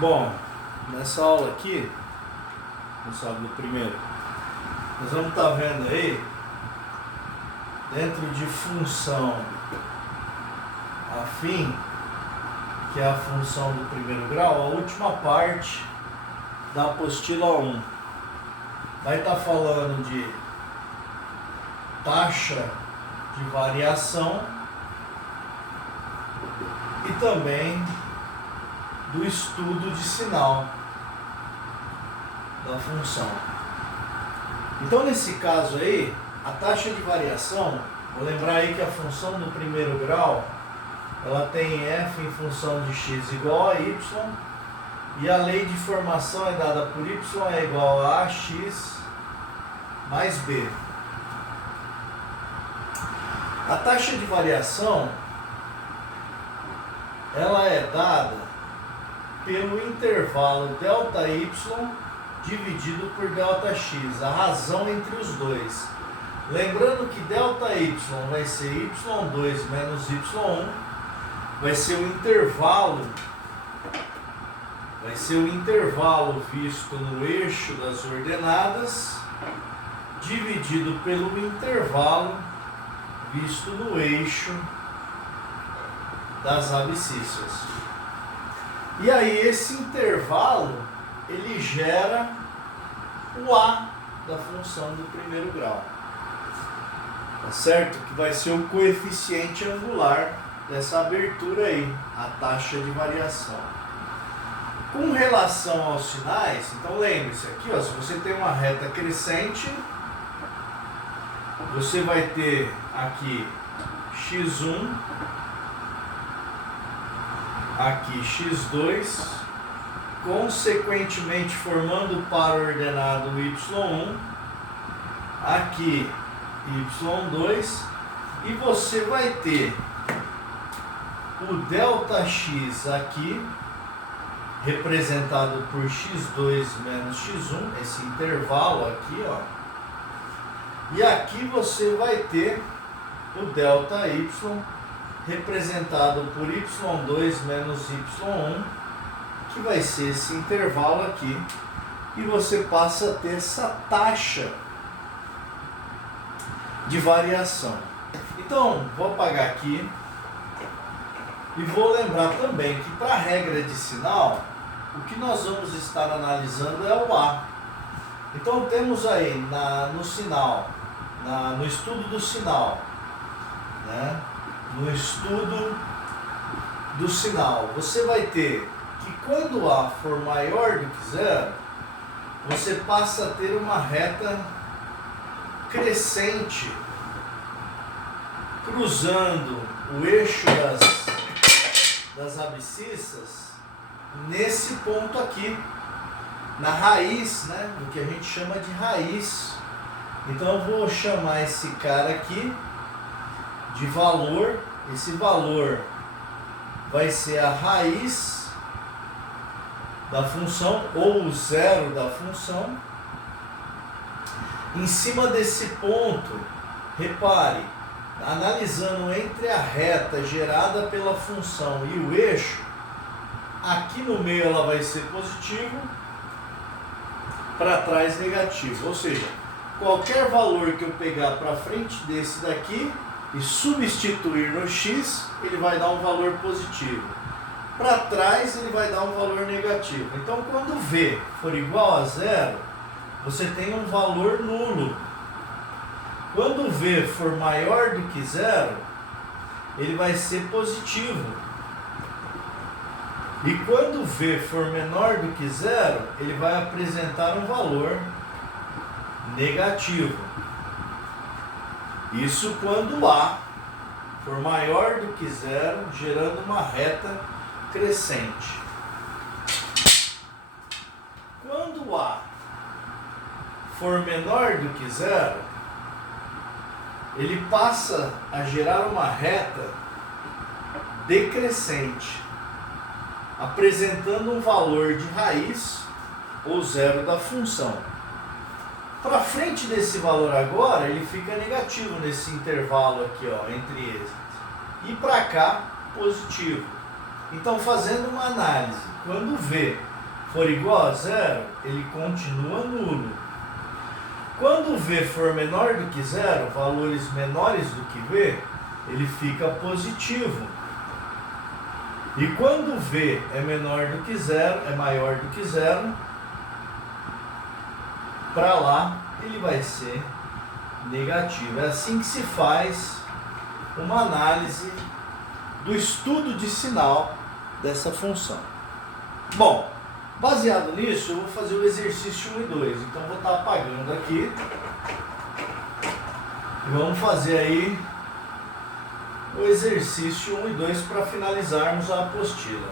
Bom, nessa aula aqui, pessoal, do primeiro, nós vamos estar vendo aí, dentro de função afim, que é a função do primeiro grau, a última parte da apostila 1. Vai estar falando de taxa de variação e também do estudo de sinal da função. Então, nesse caso aí, a taxa de variação, vou lembrar aí que a função do primeiro grau, ela tem f em função de x igual a y, e a lei de formação é dada por y é igual a ax mais b. A taxa de variação, ela é dada pelo intervalo ΔY dividido por ΔX, a razão entre os dois. Lembrando que ΔY vai ser y2 menos y1, vai ser o intervalo visto no eixo das ordenadas, dividido pelo intervalo visto no eixo das abscissas. E aí esse intervalo, ele gera o A da função do primeiro grau. Tá certo? Que vai ser o coeficiente angular dessa abertura aí, a taxa de variação. Com relação aos sinais, então lembre-se aqui, ó, se você tem uma reta crescente, você vai ter aqui x1, aqui x2, consequentemente formando o par ordenado y1, aqui y2, e você vai ter o ΔX aqui, representado por x2 menos x1, esse intervalo aqui, ó. E aqui você vai ter o ΔY, representado por y2 menos y1, que vai ser esse intervalo aqui, e você passa a ter essa taxa de variação. Então, vou apagar aqui e vou lembrar também que para a regra de sinal, o que nós vamos estar analisando é o A. Então temos aí no sinal, no estudo do sinal, né? No estudo do sinal, você vai ter que quando A for maior do que zero, você passa a ter uma reta crescente cruzando o eixo das abscissas nesse ponto aqui, na raiz, né? No que a gente chama de raiz. Então eu vou chamar esse cara aqui de valor. Esse valor vai ser a raiz da função ou o zero da função. Em cima desse ponto, repare, analisando entre a reta gerada pela função e o eixo, aqui no meio ela vai ser positivo, para trás negativo. Ou seja, qualquer valor que eu pegar para frente desse daqui e substituir no x, ele vai dar um valor positivo. Para trás ele vai dar um valor negativo. Então quando v for igual a zero, você tem um valor nulo. Quando v for maior do que zero, ele vai ser positivo. E quando v for menor do que zero, ele vai apresentar um valor negativo. Isso quando A for maior do que zero, gerando uma reta crescente. Quando A for menor do que zero, ele passa a gerar uma reta decrescente, apresentando um valor de raiz ou zero da função. Para frente desse valor agora, ele fica negativo nesse intervalo aqui, ó, entre eles. E para cá, positivo. Então, fazendo uma análise, quando V for igual a zero, ele continua nulo. Quando V for menor do que zero, valores menores do que V, ele fica positivo. E quando V é menor do que zero, é maior do que zero, para lá ele vai ser negativo. É assim que se faz uma análise do estudo de sinal dessa função. Bom, baseado nisso, eu vou fazer o exercício 1 e 2. Então, vou estar apagando aqui. E vamos fazer aí o exercício 1 e 2 para finalizarmos a apostila.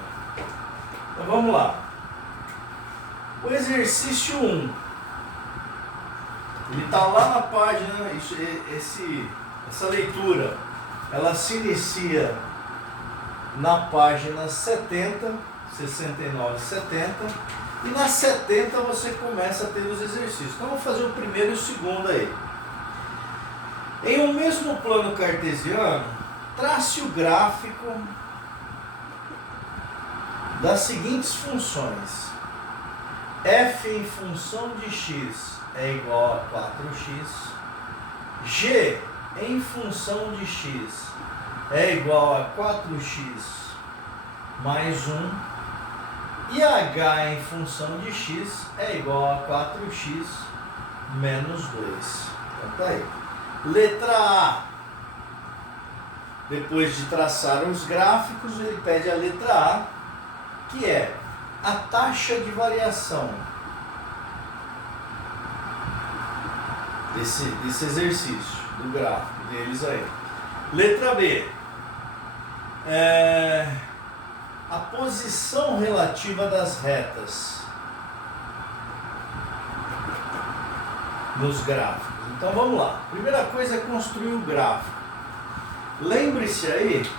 Então, vamos lá. O exercício 1. Ele está lá na página, essa leitura, ela se inicia na página 70, 69, 70, e na 70 você começa a ter os exercícios. Então vamos fazer o primeiro e o segundo aí. Em um mesmo plano cartesiano, trace o gráfico das seguintes funções. F em função de x é igual a 4x. G em função de x é igual a 4x mais 1. E h em função de x é igual a 4x menos 2. Então tá aí. Letra A. Depois de traçar os gráficos, ele pede a letra A, que é a taxa de variação desse exercício, do gráfico deles aí. Letra B. A posição relativa das retas nos gráficos. Então vamos lá. Primeira coisa é construir o gráfico. Lembre-se aí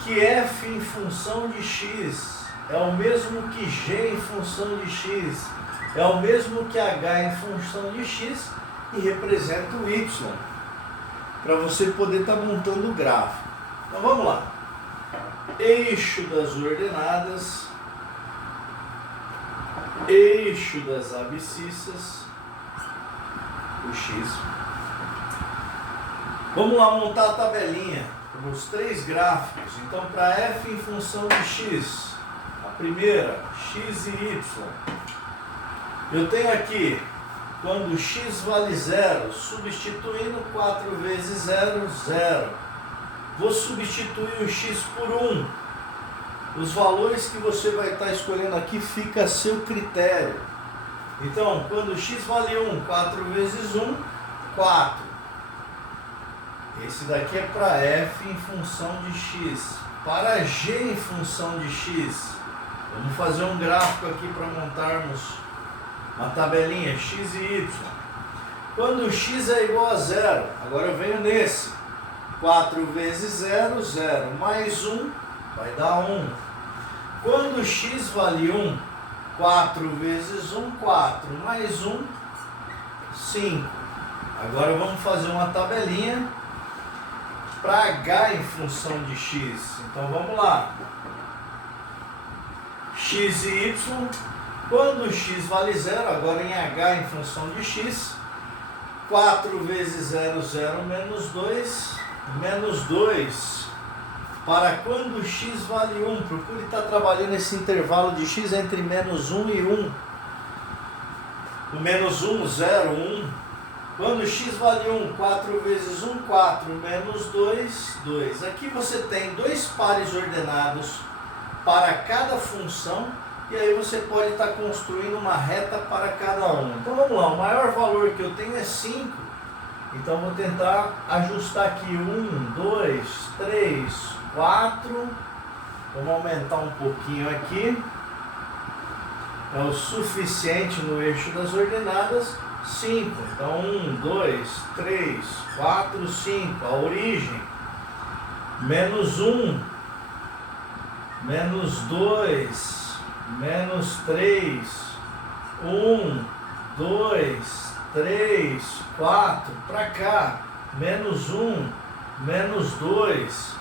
que f em função de x é o mesmo que g em função de x, é o mesmo que h em função de x e representa o y, para você poder estar montando o gráfico. Então vamos lá. Eixo das ordenadas, eixo das abscissas, o x. Vamos lá montar a tabelinha com os três gráficos. Então, para f em função de x, a primeira, x e y, eu tenho aqui, quando x vale 0, substituindo 4 vezes 0, 0. Vou substituir o x por 1. Os valores que você vai estar escolhendo aqui fica a seu critério. Então, quando x vale 1, 4 vezes 1, 4. Esse daqui é para f em função de x. Para g em função de x, vamos fazer um gráfico aqui para montarmos uma tabelinha x e y. Quando x é igual a 0, agora eu venho nesse. 4 vezes 0, 0. Mais 1 vai dar 1. Quando x vale 1, 4 vezes 1, 4. Mais 1, 5. Agora vamos fazer uma tabelinha para h em função de x. Então vamos lá. X e y. Quando x vale 0, agora em h em função de x. 4 vezes 0, 0 menos 2. Menos 2. Para quando x vale 1. Procure estar trabalhando esse intervalo de x entre menos 1 e 1. O menos 1, 0, 1. Quando x vale 1, 4 vezes 1, 4, menos 2, 2. Aqui você tem dois pares ordenados para cada função, e aí você pode estar construindo uma reta para cada uma. Então vamos lá, o maior valor que eu tenho é 5, então vou tentar ajustar aqui 1, 2, 3, 4, vamos aumentar um pouquinho aqui, é o suficiente no eixo das ordenadas, 5. Então 1, 2, 3, 4, 5. A origem. Menos 1. Menos 2. Menos 3. 1, 2, 3, 4. Para cá. Menos 1. Menos 2.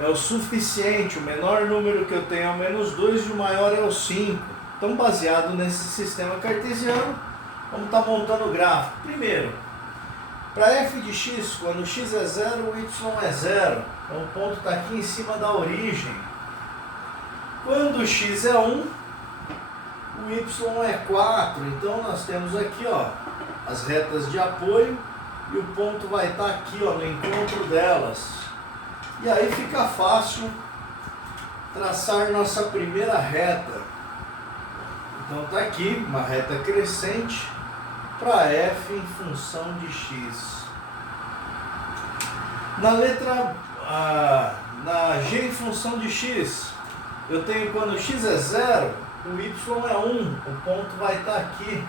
é o suficiente, o menor número que eu tenho é o menos 2 e o maior é o 5. Então, baseado nesse sistema cartesiano, vamos estar montando o gráfico. Primeiro, para f de x, quando x é 0, o y é 0. Então o ponto está aqui em cima da origem. Quando x é 1, o y é 4. Então nós temos aqui, ó, as retas de apoio e o ponto vai estar aqui, ó, no encontro delas. E aí fica fácil traçar nossa primeira reta. Então está aqui uma reta crescente para f em função de x. Na letra na g em função de x, eu tenho quando x é 0, o y é 1, o ponto vai estar aqui.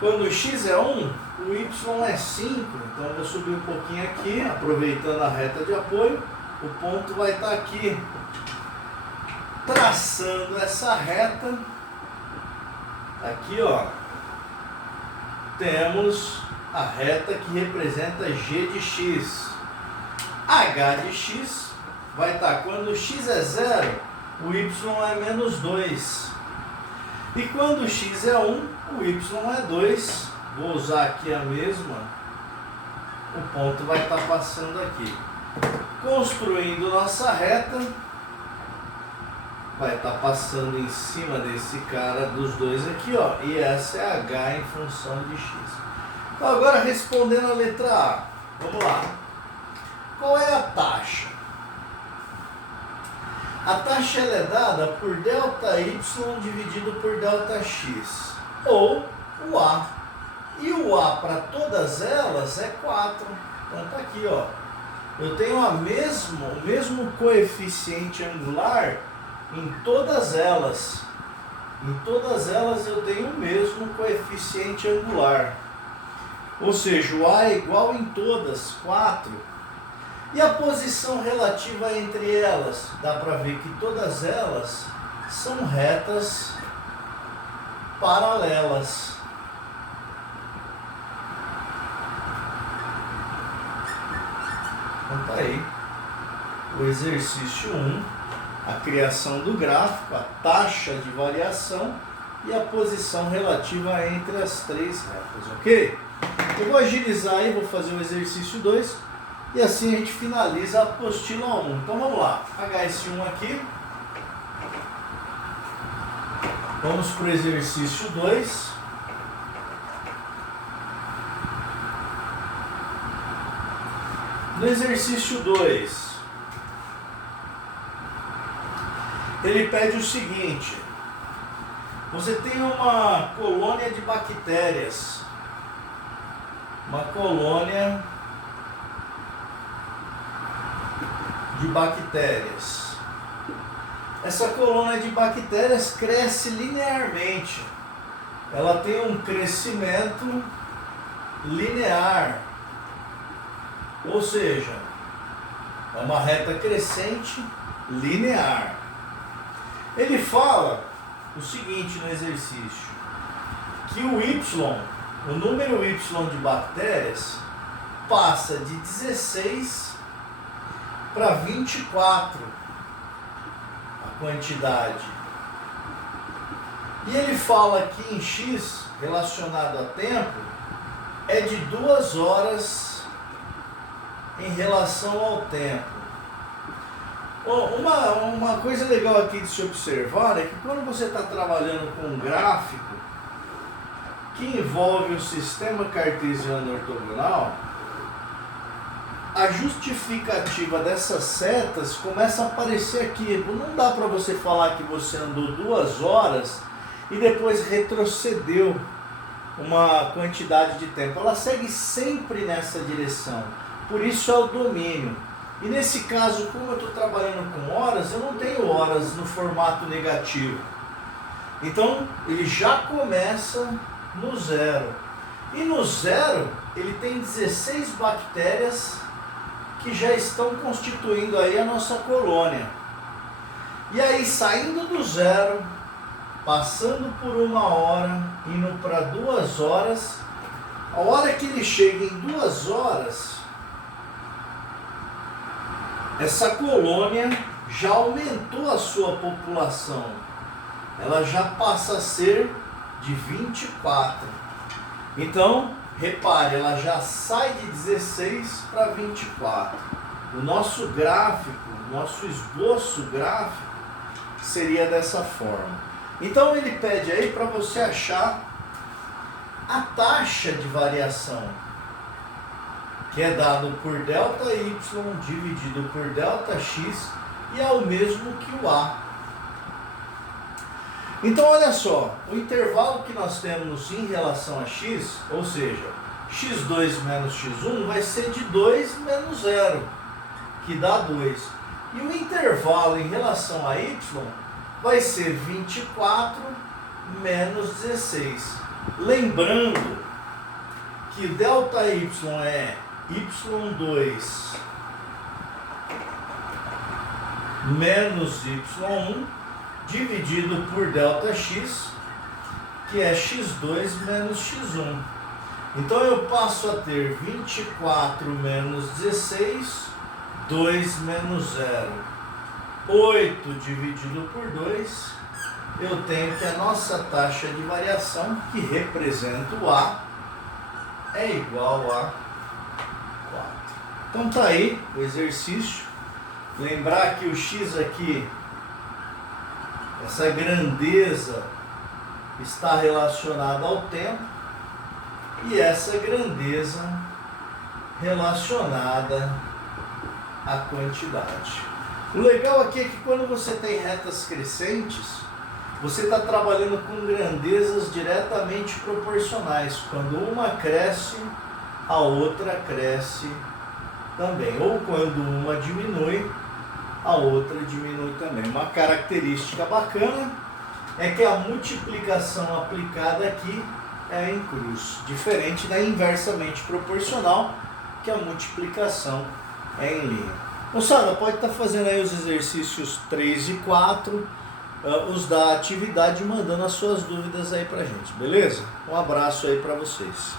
Quando x é 1, o y é 5, então eu vou subir um pouquinho aqui, aproveitando a reta de apoio, o ponto vai estar aqui. Traçando essa reta, aqui ó, temos a reta que representa g de x. H de x vai estar quando x é 0, o y é menos 2. E quando x é 1, o y é 2. Vou usar aqui a mesma. O ponto vai estar passando aqui. Construindo nossa reta, vai estar passando em cima desse cara dos dois aqui, ó. E essa é h em função de x. Então agora respondendo a letra A. Vamos lá. Qual é a taxa? A taxa ela é dada por ΔY dividido por ΔX, ou o A. E o A para todas elas é 4. Então tá aqui, ó. Eu tenho o mesmo coeficiente angular em todas elas. Em todas elas eu tenho o mesmo coeficiente angular. Ou seja, o A é igual em todas, 4. E a posição relativa entre elas? Dá para ver que todas elas são retas paralelas. Então tá aí o exercício 1, a criação do gráfico, a taxa de variação e a posição relativa entre as três retas, ok? Eu vou agilizar aí, vou fazer o exercício 2. E assim a gente finaliza a apostila 1. Então vamos lá, apagar esse 1 aqui. Vamos para o exercício 2. No exercício 2, ele pede o seguinte: você tem uma colônia de bactérias. Uma colônia de bactérias. Essa colônia de bactérias cresce linearmente. Ela tem um crescimento linear. Ou seja, é uma reta crescente linear. Ele fala o seguinte no exercício: que o Y, o número Y de bactérias, passa de 16 para 24 a quantidade. E ele fala que em X, relacionado a tempo, é de 2 horas em relação ao tempo. Uma coisa legal aqui de se observar é que quando você está trabalhando com um gráfico que envolve o sistema cartesiano ortogonal, a justificativa dessas setas começa a aparecer aqui. Não dá para você falar que você andou 2 horas e depois retrocedeu uma quantidade de tempo. Ela segue sempre nessa direção. Por isso é o domínio. E nesse caso, como eu estou trabalhando com horas, eu não tenho horas no formato negativo. Então, ele já começa no 0. E no 0, ele tem 16 bactérias que já estão constituindo aí a nossa colônia. E aí, saindo do 0, passando por 1 hora, indo para 2 horas, a hora que ele chega em 2 horas, essa colônia já aumentou a sua população. Ela já passa a ser de 24. Então, repare, ela já sai de 16 para 24. O nosso gráfico, nosso esboço gráfico seria dessa forma. Então ele pede aí para você achar a taxa de variação, que é dado por delta y dividido por delta x, e é o mesmo que o A. Então olha só, o intervalo que nós temos em relação a x, ou seja, x2 menos x1 vai ser de 2 menos 0, que dá 2. E o intervalo em relação a y vai ser 24 menos 16. Lembrando que delta y é y2 menos y1 dividido por delta x, que é x2 menos x1. Então eu passo a ter 24 menos 16, 2 menos 0. 8 dividido por 2, eu tenho que a nossa taxa de variação, que representa o A, é igual a 4. Então tá aí o exercício. Lembrar que o x aqui, essa grandeza, está relacionada ao tempo, e essa grandeza relacionada à quantidade. O legal aqui é que quando você tem retas crescentes, você está trabalhando com grandezas diretamente proporcionais. Quando uma cresce, a outra cresce também. Ou quando uma diminui, a outra diminui também. Uma característica bacana é que a multiplicação aplicada aqui é em cruz, diferente da inversamente proporcional, que a multiplicação é em linha. Moçada, pode estar fazendo aí os exercícios 3 e 4, os da atividade, mandando as suas dúvidas aí pra gente, beleza? Um abraço aí pra vocês.